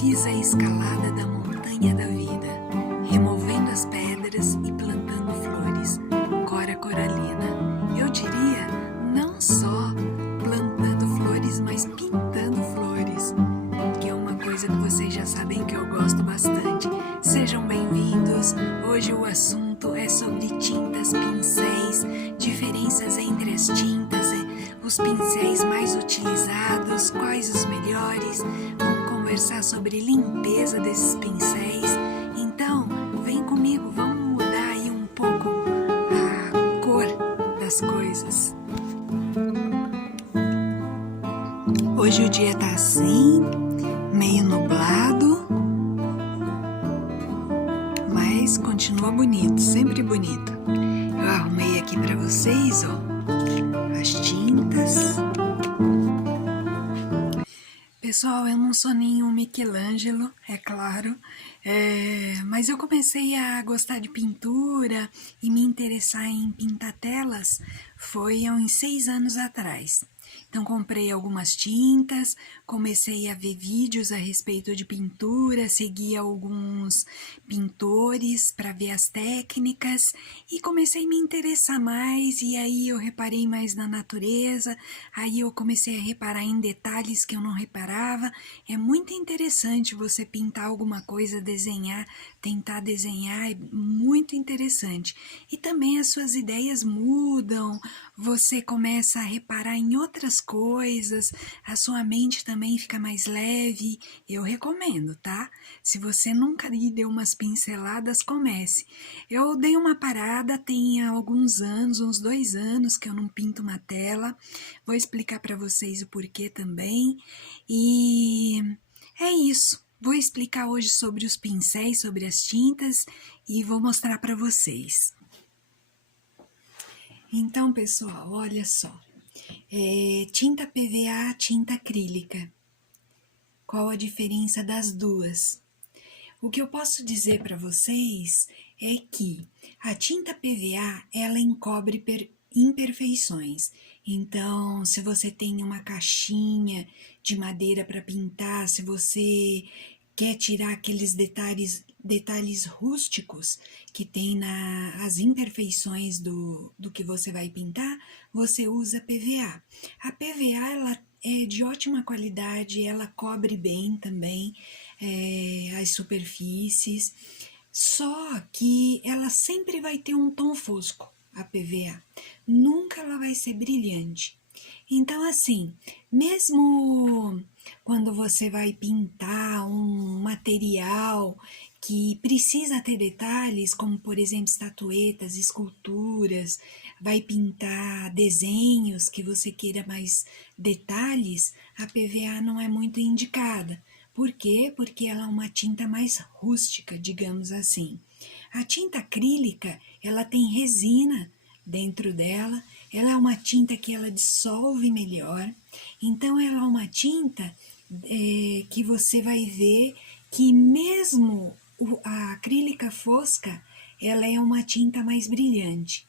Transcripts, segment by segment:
Fiz a escalada da montanha da vida, removendo as pedras e plantando flores. Cora coralina. Eu diria, não só plantando flores, mas pintando flores, que é uma coisa que vocês já sabem que eu gosto bastante. Sejam bem-vindos. Hoje o assunto é sobre tintas, pincéis, diferenças entre as tintas, os pincéis mais utilizados, quais os melhores. Vamos conversar sobre limpeza desses pincéis. Então, vem comigo, vamos mudar aí um pouco a cor das coisas. Hoje o dia tá assim, meio nublado, mas continua bonito, sempre bonito. Eu arrumei aqui pra vocês, ó, as tintas. Pessoal, eu não sou nenhum Michelangelo, é claro, mas eu comecei a gostar de pintura e me interessar em pintar telas foi há uns 6 anos atrás. Então comprei algumas tintas, comecei a ver vídeos a respeito de pintura, segui alguns pintores para ver as técnicas e comecei a me interessar mais, e aí eu reparei mais na natureza, aí eu comecei a reparar em detalhes que eu não reparava. É muito interessante você pintar alguma coisa, desenhar, tentar desenhar, é muito interessante. E também as suas ideias mudam, você começa a reparar em outras coisas, a sua mente também fica mais leve. Eu recomendo, tá? Se você nunca deu umas pinceladas, comece. Eu dei uma parada, tem alguns anos, uns 2 anos que eu não pinto uma tela. Vou explicar para vocês o porquê também. E é isso. Vou explicar hoje sobre os pincéis, sobre as tintas e vou mostrar para vocês. Então, pessoal, olha só. Tinta PVA, tinta acrílica. Qual a diferença das duas? O que eu posso dizer para vocês é que a tinta PVA, ela encobre imperfeições. Então, se você tem uma caixinha de madeira para pintar, se você quer tirar aqueles detalhes rústicos que tem as imperfeições do que você vai pintar, você usa PVA. A PVA, ela é de ótima qualidade, ela cobre bem também as superfícies, só que ela sempre vai ter um tom fosco, a PVA. Nunca ela vai ser brilhante. Então, assim, mesmo quando você vai pintar um material que precisa ter detalhes, como por exemplo estatuetas, esculturas, vai pintar desenhos que você queira mais detalhes, a PVA não é muito indicada. Por quê? Porque ela é uma tinta mais rústica, digamos assim. A tinta acrílica, ela tem resina dentro dela, ela é uma tinta que ela dissolve melhor, então ela é uma tinta que você vai ver que mesmo a acrílica fosca, ela é uma tinta mais brilhante,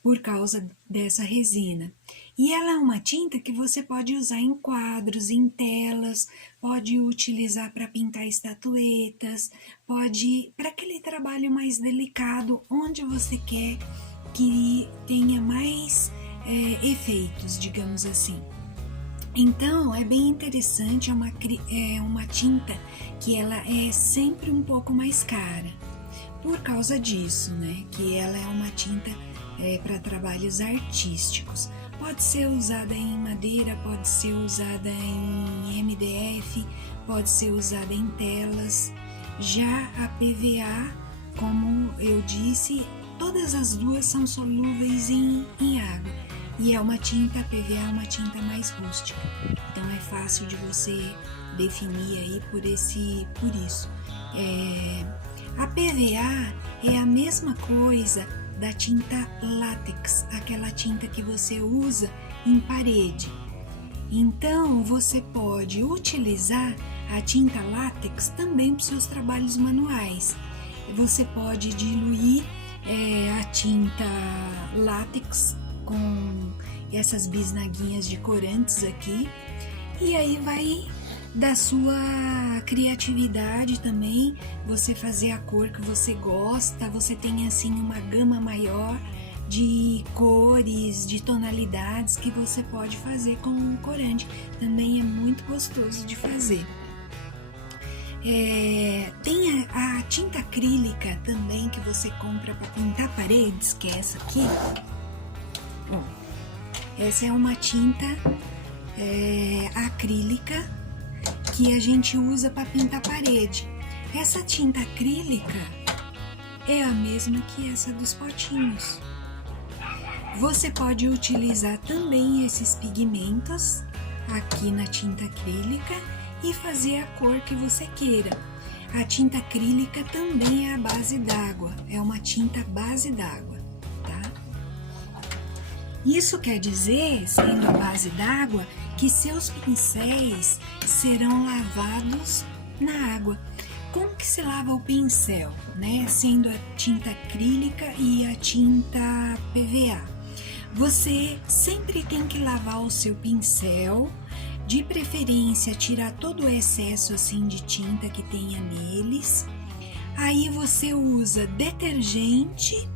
por causa dessa resina. E ela é uma tinta que você pode usar em quadros, em telas, pode utilizar para pintar estatuetas, pode para aquele trabalho mais delicado, onde você quer que tenha mais efeitos, digamos assim. Então, é bem interessante, é uma tinta que ela é sempre um pouco mais cara, por causa disso, né? Que ela é uma tinta para trabalhos artísticos. Pode ser usada em madeira, pode ser usada em MDF, pode ser usada em telas. Já a PVA, como eu disse, todas as duas são solúveis em água. E é uma tinta, a PVA é uma tinta mais rústica. Então é fácil de você definir aí por isso. A PVA é a mesma coisa da tinta látex, aquela tinta que você usa em parede. Então, você pode utilizar a tinta látex também para os seus trabalhos manuais. Você pode diluir a tinta látex com essas bisnaguinhas de corantes aqui, e aí vai da sua criatividade também, você fazer a cor que você gosta, você tem assim uma gama maior de cores, de tonalidades que você pode fazer com um corante, também é muito gostoso de fazer. Tem a tinta acrílica também que você compra para pintar paredes, que é essa aqui. Bom, essa é uma tinta acrílica que a gente usa para pintar parede. Essa tinta acrílica é a mesma que essa dos potinhos. Você pode utilizar também esses pigmentos aqui na tinta acrílica e fazer a cor que você queira. A tinta acrílica também é a base d'água, é uma tinta base d'água, tá? Isso quer dizer, sendo a base d'água, que seus pincéis serão lavados na água. Como que se lava o pincel, né? Sendo a tinta acrílica e a tinta PVA. Você sempre tem que lavar o seu pincel, de preferência tirar todo o excesso assim de tinta que tenha neles. Aí você usa detergente,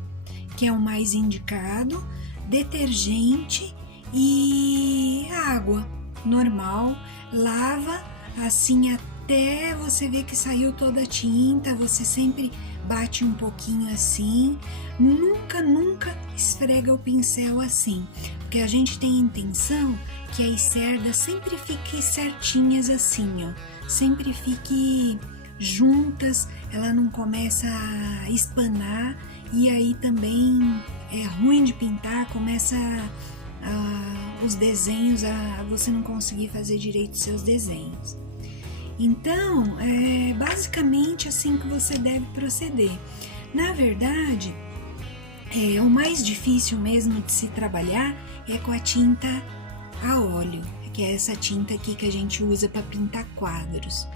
que é o mais indicado, detergente e água normal, lava assim até você ver que saiu toda a tinta, você sempre bate um pouquinho assim, nunca esfrega o pincel assim, porque a gente tem a intenção que as cerdas sempre fiquem certinhas assim, ó, sempre fiquem juntas, ela não começa a espanar e aí também é ruim de pintar, começa os desenhos, você não conseguir fazer direito seus desenhos. Então, é basicamente assim que você deve proceder. Na verdade, o mais difícil mesmo de se trabalhar é com a tinta a óleo, que é essa tinta aqui que a gente usa para pintar quadros.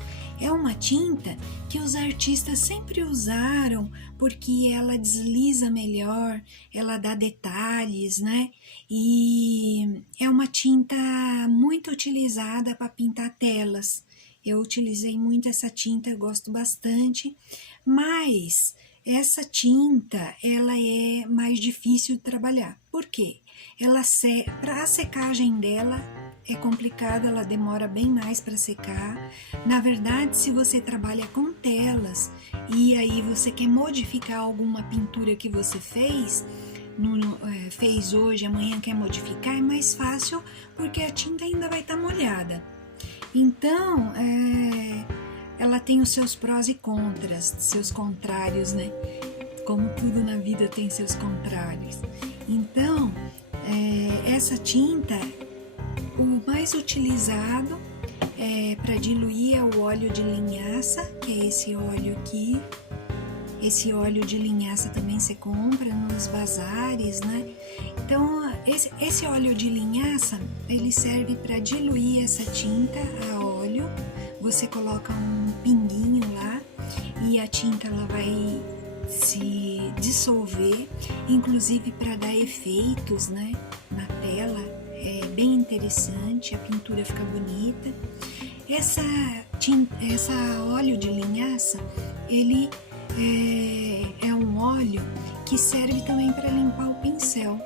É uma tinta que os artistas sempre usaram porque ela desliza melhor, ela dá detalhes, né? E é uma tinta muito utilizada para pintar telas. Eu utilizei muito essa tinta, eu gosto bastante, mas essa tinta, ela é mais difícil de trabalhar. Por quê? Para a secagem dela é complicada, ela demora bem mais para secar. Na verdade, se você trabalha com telas e aí você quer modificar alguma pintura que você fez hoje, amanhã quer modificar, é mais fácil porque a tinta ainda vai estar molhada. Então, ela tem os seus prós e contras, seus contrários, né? Como tudo na vida tem seus contrários. Então, essa tinta, o mais utilizado para diluir é o óleo de linhaça, que é esse óleo aqui. Esse óleo de linhaça também você compra nos bazares, né? Então, esse óleo de linhaça, ele serve para diluir essa tinta a óleo. Você coloca um pinguinho lá e a tinta ela vai se dissolver, inclusive para dar efeitos, né, na tela. É bem interessante, a pintura fica bonita. Essa óleo de linhaça, ele é um óleo que serve também para limpar o pincel.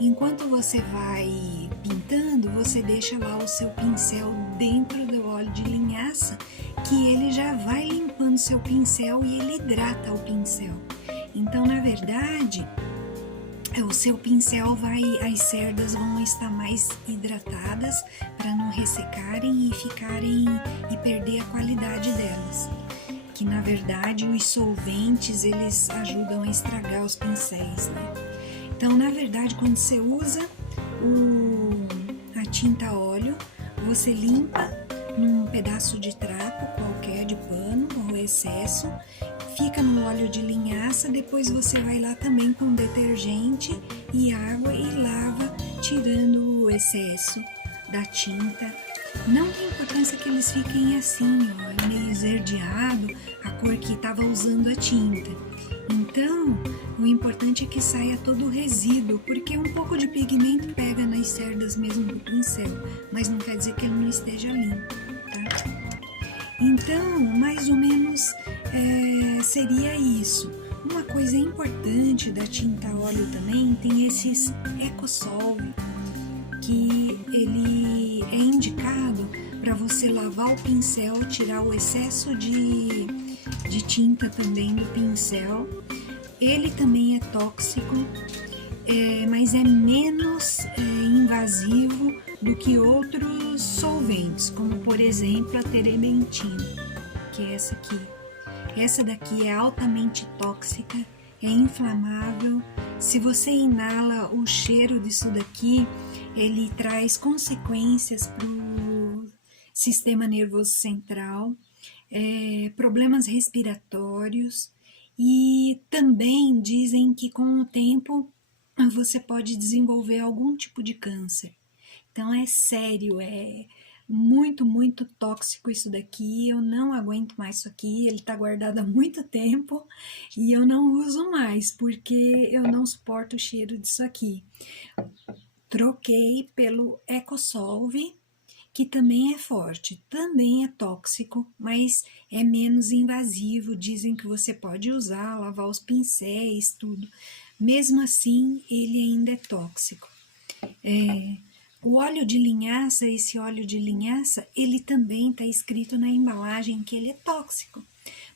Enquanto você vai pintando, você deixa lá o seu pincel dentro do óleo de linhaça, que ele já vai limpando seu pincel e ele hidrata o pincel. Então, na verdade, o seu pincel as cerdas vão estar mais hidratadas para não ressecarem e perder a qualidade delas. Que na verdade os solventes eles ajudam a estragar os pincéis, né? Então, na verdade, quando você usa a tinta óleo, você limpa num pedaço de trapo qualquer, de pano, o excesso, fica no óleo de linhaça, depois você vai lá também com detergente e água e lava, tirando o excesso da tinta. Não tem importância que eles fiquem assim, ó, meio esverdeado, a cor que estava usando a tinta. Então, o importante é que saia todo o resíduo, porque um pouco de pigmento pega nas cerdas mesmo do pincel, mas não quer dizer que ele não esteja limpo, tá? Então, mais ou menos seria isso. Uma coisa importante da tinta óleo também tem esses EcoSolve, que ele é indicado para você lavar o pincel, tirar o excesso de tinta também do pincel. Ele também é tóxico, mas é menos invasivo do que outros solventes, como por exemplo a terebentina, que é essa aqui. Essa daqui é altamente tóxica, é inflamável. Se você inala o cheiro disso daqui, ele traz consequências para o sistema nervoso central, problemas respiratórios, e também dizem que com o tempo você pode desenvolver algum tipo de câncer. Então é sério, é muito, muito tóxico isso daqui. Eu não aguento mais isso aqui. Ele tá guardado há muito tempo e eu não uso mais porque eu não suporto o cheiro disso aqui. Troquei pelo EcoSolve, que também é forte, também é tóxico, mas é menos invasivo. Dizem que você pode usar, lavar os pincéis, tudo. Mesmo assim, ele ainda é tóxico. O óleo de linhaça, esse óleo de linhaça, ele também está escrito na embalagem que ele é tóxico.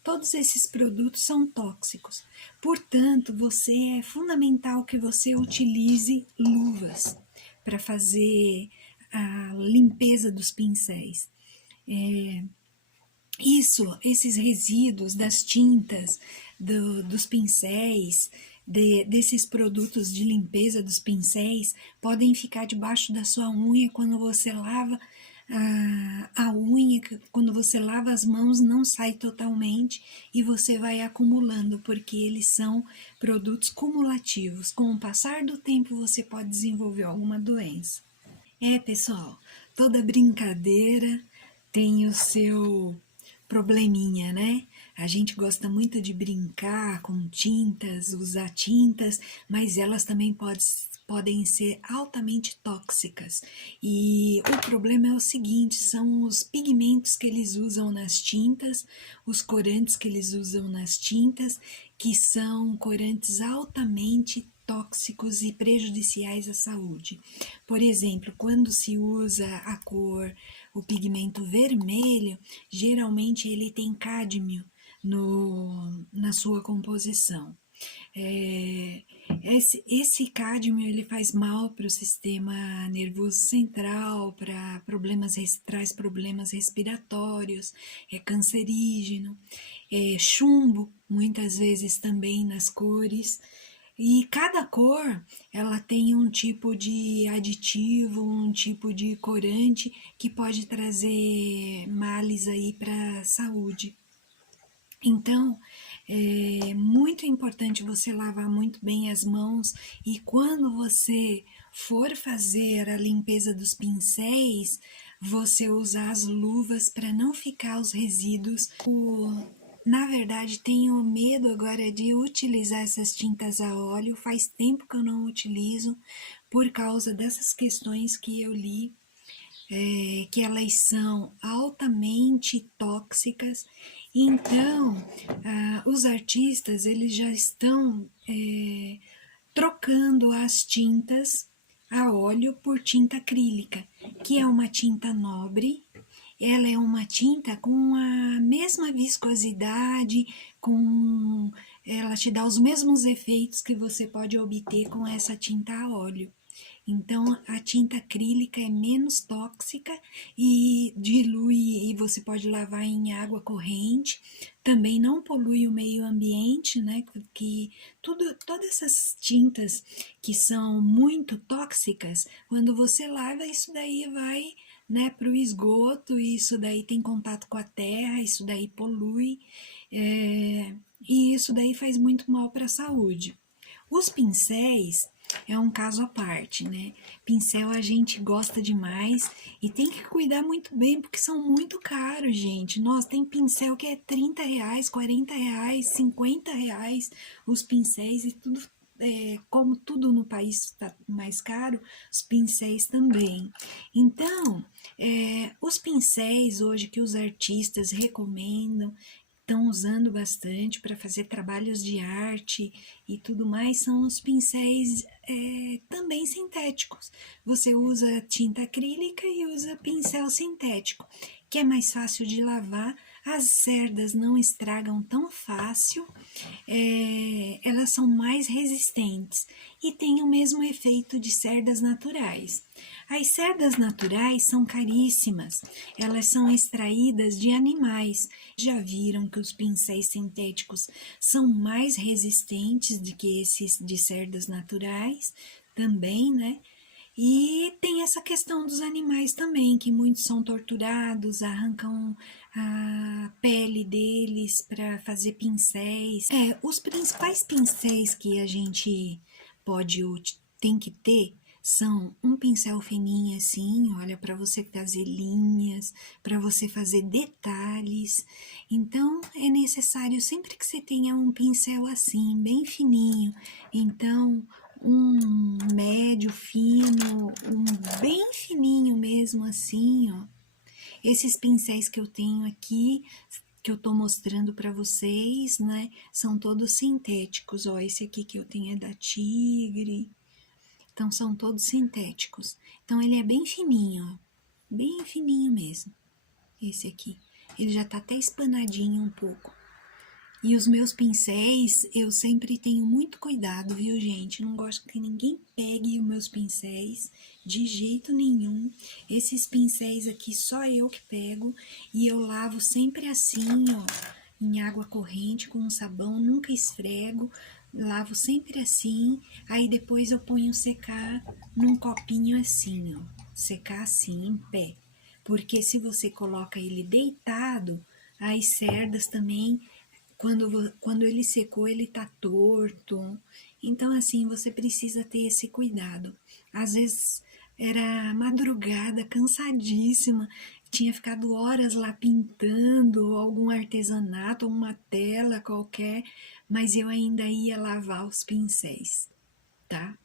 Todos esses produtos são tóxicos. Portanto, é fundamental que você utilize luvas para fazer a limpeza dos pincéis. Esses resíduos das tintas, dos pincéis, desses produtos de limpeza dos pincéis, podem ficar debaixo da sua unha quando você lava a unha, quando você lava as mãos, não sai totalmente e você vai acumulando, porque eles são produtos cumulativos. Com o passar do tempo, você pode desenvolver alguma doença. Pessoal, toda brincadeira tem o seu probleminha, né? A gente gosta muito de brincar com tintas, usar tintas, mas elas também podem ser altamente tóxicas. E o problema é o seguinte: são os pigmentos que eles usam nas tintas, os corantes que eles usam nas tintas, que são corantes altamente tóxicos e prejudiciais à saúde. Por exemplo, quando se usa o pigmento vermelho, geralmente ele tem cádmio na sua composição. Esse cádmio ele faz mal para o sistema nervoso central, traz problemas respiratórios, é cancerígeno, chumbo, muitas vezes também nas cores. E cada cor, ela tem um tipo de aditivo, um tipo de corante que pode trazer males aí para a saúde. Então, é muito importante você lavar muito bem as mãos, e quando você for fazer a limpeza dos pincéis, você usar as luvas para não ficar os resíduos. Na verdade, tenho medo agora de utilizar essas tintas a óleo. Faz tempo que eu não utilizo por causa dessas questões que eu li, que elas são altamente tóxicas. Então, os artistas eles já estão trocando as tintas a óleo por tinta acrílica, que é uma tinta nobre. Ela é uma tinta com a mesma viscosidade, ela te dá os mesmos efeitos que você pode obter com essa tinta a óleo. Então, a tinta acrílica é menos tóxica e dilui, e você pode lavar em água corrente. Também não polui o meio ambiente, né? Que todas essas tintas que são muito tóxicas, quando você lava, isso daí vai, né, para o esgoto, e isso daí tem contato com a terra, isso daí polui, e isso daí faz muito mal para a saúde. Os pincéis é um caso à parte, né? Pincel a gente gosta demais e tem que cuidar muito bem, porque são muito caros, gente. Nossa, tem pincel que é R$ 30, R$ 40, R$ 50, os pincéis, e tudo como tudo no país está mais caro, os pincéis também. Então, os pincéis hoje que os artistas recomendam, estão usando bastante para fazer trabalhos de arte e tudo mais, são os pincéis também sintéticos. Você usa tinta acrílica e usa pincel sintético, que é mais fácil de lavar, as cerdas não estragam tão fácil, elas são mais resistentes e têm o mesmo efeito de cerdas naturais. As cerdas naturais são caríssimas, elas são extraídas de animais. Já viram que os pincéis sintéticos são mais resistentes do que esses de cerdas naturais também, né? E tem essa questão dos animais também, que muitos são torturados, arrancam a pele deles para fazer pincéis. Os principais pincéis que a gente tem que ter são um pincel fininho assim, olha, para você fazer linhas, para você fazer detalhes. Então, é necessário sempre que você tenha um pincel assim, bem fininho. Então, um médio fino, um bem fininho mesmo assim, ó. Esses pincéis que eu tenho aqui, que eu tô mostrando para vocês, né, são todos sintéticos, ó. Esse aqui que eu tenho é da Tigre. Então, são todos sintéticos. Então, ele é bem fininho, ó. Bem fininho mesmo. Esse aqui. Ele já tá até espanadinho um pouco. E os meus pincéis, eu sempre tenho muito cuidado, viu, gente? Não gosto que ninguém pegue os meus pincéis, de jeito nenhum. Esses pincéis aqui, só eu que pego. E eu lavo sempre assim, ó, em água corrente, com um sabão, nunca esfrego. Lavo sempre assim, aí depois eu ponho secar num copinho assim, ó. Secar assim, em pé. Porque se você coloca ele deitado, as cerdas também, quando ele secou, ele tá torto. Então, assim, você precisa ter esse cuidado. Às vezes era madrugada, cansadíssima, tinha ficado horas lá pintando algum artesanato, uma tela qualquer, mas eu ainda ia lavar os pincéis, tá?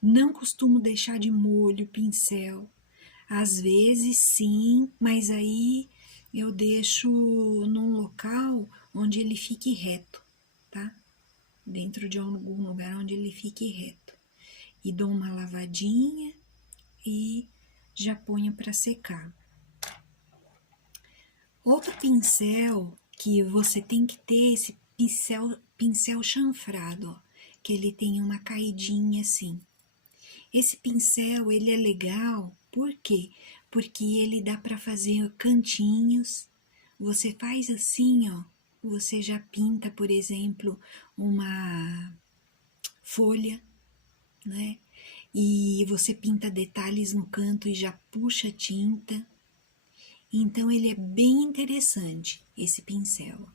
Não costumo deixar de molho o pincel. Às vezes sim, mas aí eu deixo num local onde ele fique reto, tá? Dentro de algum lugar onde ele fique reto. E dou uma lavadinha e já ponho para secar. Outro pincel que você tem que ter, esse pincel chanfrado, ó, que ele tem uma caidinha assim. Esse pincel, ele é legal, por quê? Porque ele dá para fazer cantinhos. Você faz assim, ó, você já pinta, por exemplo, uma folha, né? E você pinta detalhes no canto e já puxa tinta. Então, ele é bem interessante, esse pincel.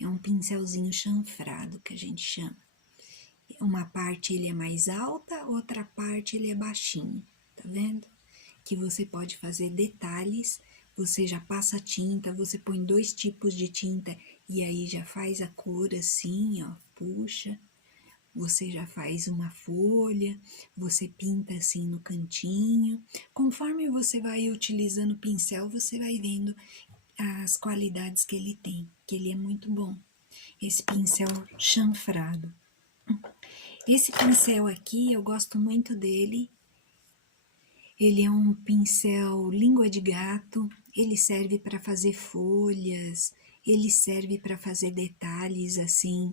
É um pincelzinho chanfrado, que a gente chama. Uma parte ele é mais alta, outra parte ele é baixinho, tá vendo? Que você pode fazer detalhes, você já passa tinta, você põe 2 tipos de tinta e aí já faz a cor assim, ó, puxa. Você já faz uma folha, você pinta assim no cantinho. Conforme você vai utilizando o pincel, você vai vendo as qualidades que ele tem, que ele é muito bom. Esse pincel chanfrado. Esse pincel aqui, eu gosto muito dele. Ele é um pincel língua de gato, ele serve para fazer folhas, ele serve para fazer detalhes assim,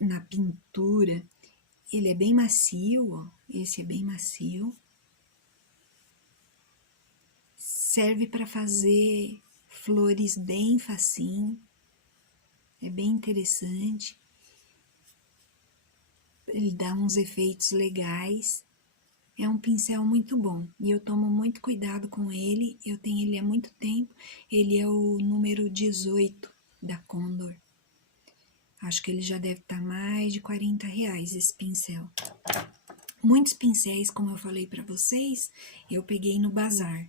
na pintura. Ele é bem macio, ó. Esse é bem macio. Serve para fazer flores bem facinho. É bem interessante. Ele dá uns efeitos legais. É um pincel muito bom e eu tomo muito cuidado com ele. Eu tenho ele há muito tempo. Ele é o número 18 da Condor. Acho que ele já deve estar mais de R$ 40 esse pincel. Muitos pincéis, como eu falei para vocês, eu peguei no bazar,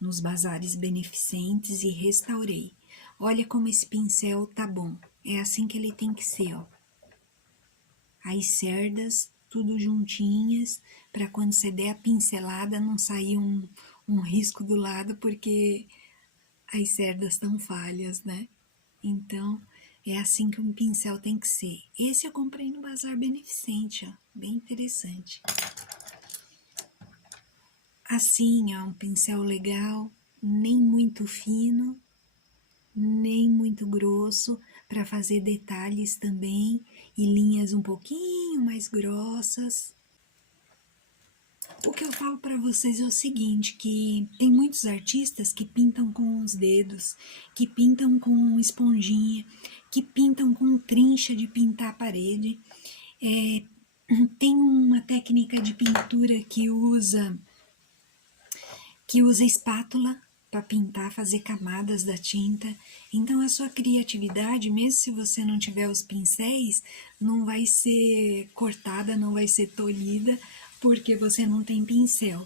nos bazares beneficentes e restaurei. Olha como esse pincel tá bom. É assim que ele tem que ser, ó. as cerdas tudo juntinhas, para quando você der a pincelada não sair um risco do lado, porque as cerdas estão falhas, né? Então, é assim que um pincel tem que ser. Esse eu comprei no Bazar Beneficente, ó, bem interessante. Assim, ó, um pincel legal, nem muito fino, nem muito grosso, para fazer detalhes também e linhas um pouquinho mais grossas. O que eu falo para vocês é o seguinte, que tem muitos artistas que pintam com os dedos, que pintam com esponjinha, que pintam com trincha de pintar a parede. Tem uma técnica de pintura que usa espátula para pintar, fazer camadas da tinta. Então a sua criatividade, mesmo se você não tiver os pincéis, não vai ser cortada, não vai ser tolhida, porque você não tem pincel.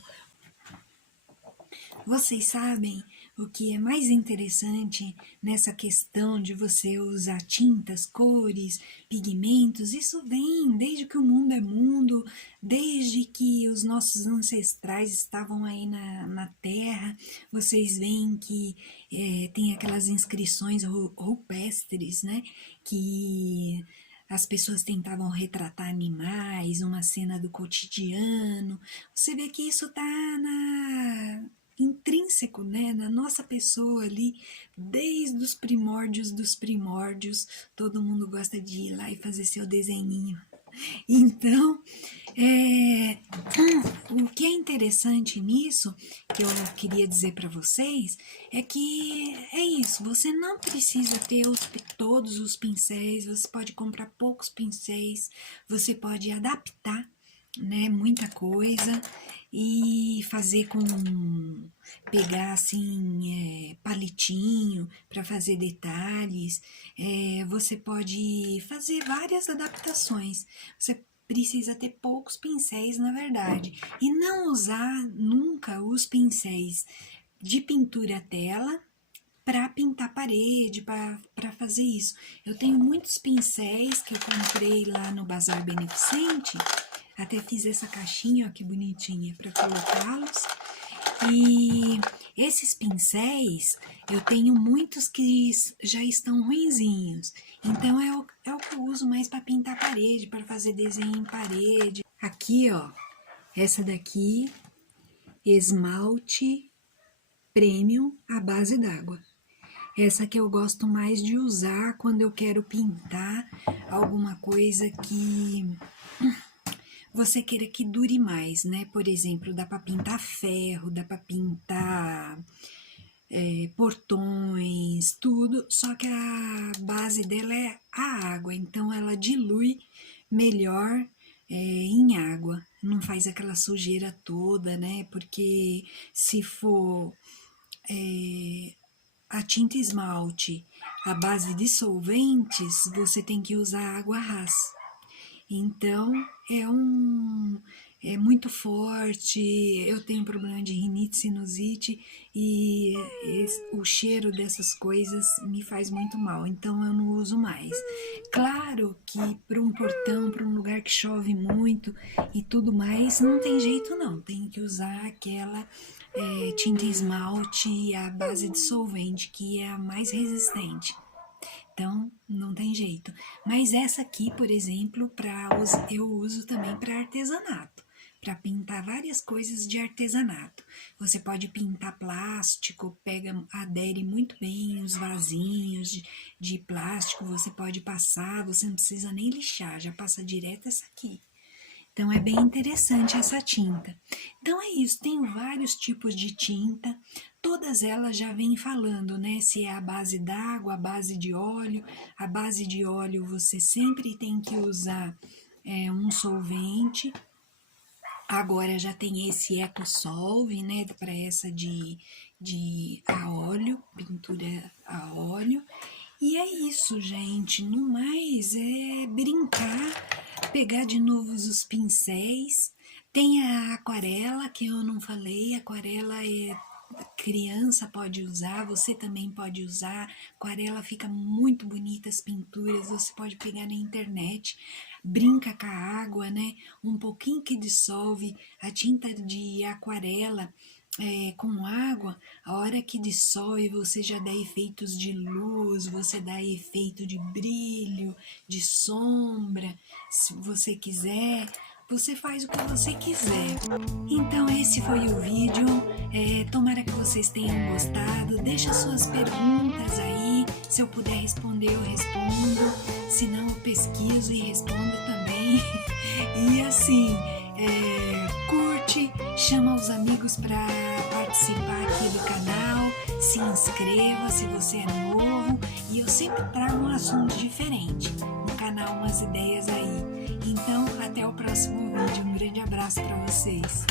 Vocês sabem o que é mais interessante nessa questão de você usar tintas, cores, pigmentos? Isso vem desde que o mundo é mundo, desde que os nossos ancestrais estavam aí na Terra. Vocês veem que tem aquelas inscrições rupestres, né? Que as pessoas tentavam retratar animais, uma cena do cotidiano. Você vê que isso está intrínseco, né, na nossa pessoa ali, desde os primórdios dos primórdios. Todo mundo gosta de ir lá e fazer seu desenhinho. Então, o que é interessante nisso, que eu queria dizer para vocês, é que é isso, você não precisa ter todos os pincéis, você pode comprar poucos pincéis, você pode adaptar, né, muita coisa e fazer com, pegar assim, palitinho para fazer detalhes, você pode fazer várias adaptações, você precisa ter poucos pincéis na verdade, e não usar nunca os pincéis de pintura tela para pintar parede, para fazer isso. Eu tenho muitos pincéis que eu comprei lá no Bazar Beneficente, até fiz essa caixinha, ó, que bonitinha, para colocá-los. E esses pincéis, eu tenho muitos que já estão ruinzinhos. Então é o que eu uso mais para pintar parede, para fazer desenho em parede. Aqui, ó, essa daqui, esmalte premium à base d'água. Essa que eu gosto mais de usar quando eu quero pintar alguma coisa que você queira que dure mais, né? Por exemplo, dá para pintar ferro, dá para pintar portões, tudo, só que a base dela é a água, então ela dilui melhor em água, não faz aquela sujeira toda, né? Porque se for a tinta esmalte à base de solventes, você tem que usar água rasa. Então, é muito forte, eu tenho problema de rinite, sinusite e o cheiro dessas coisas me faz muito mal, então eu não uso mais. Claro que para um portão, para um lugar que chove muito e tudo mais, não tem jeito não, tem que usar aquela tinta esmalte à base de solvente, que é a mais resistente. Então, não tem jeito. Mas essa aqui, por exemplo, eu uso também para artesanato, para pintar várias coisas de artesanato. Você pode pintar plástico, adere muito bem os vasinhos de plástico, você pode passar, você não precisa nem lixar, já passa direto essa aqui. Então é bem interessante essa tinta. Então é isso, tem vários tipos de tinta, todas elas já vêm falando, né? Se é a base d'água, a base de óleo. A base de óleo você sempre tem que usar um solvente. Agora já tem esse EcoSolve, né? Para essa de a óleo, pintura a óleo. E é isso, gente. No mais, é brincar, pegar de novo os pincéis. Tem a aquarela, que eu não falei. Aquarela criança pode usar, você também pode usar. Aquarela fica muito bonita as pinturas, você pode pegar na internet. brinca com a água, né? Um pouquinho que dissolve a tinta de aquarela com água, a hora que dissolve você já dá efeitos de luz, você dá efeito de brilho, de sombra, se você quiser, você faz o que você quiser. Então esse foi o vídeo, tomara que vocês tenham gostado, deixa suas perguntas aí, se eu puder responder eu respondo, se não eu pesquiso e respondo também. E assim, curte, chama os amigos para participar aqui do canal, se inscreva se você é novo, e eu sempre trago um assunto diferente no canal, umas ideias aí. Então, até o próximo vídeo, um grande abraço para vocês.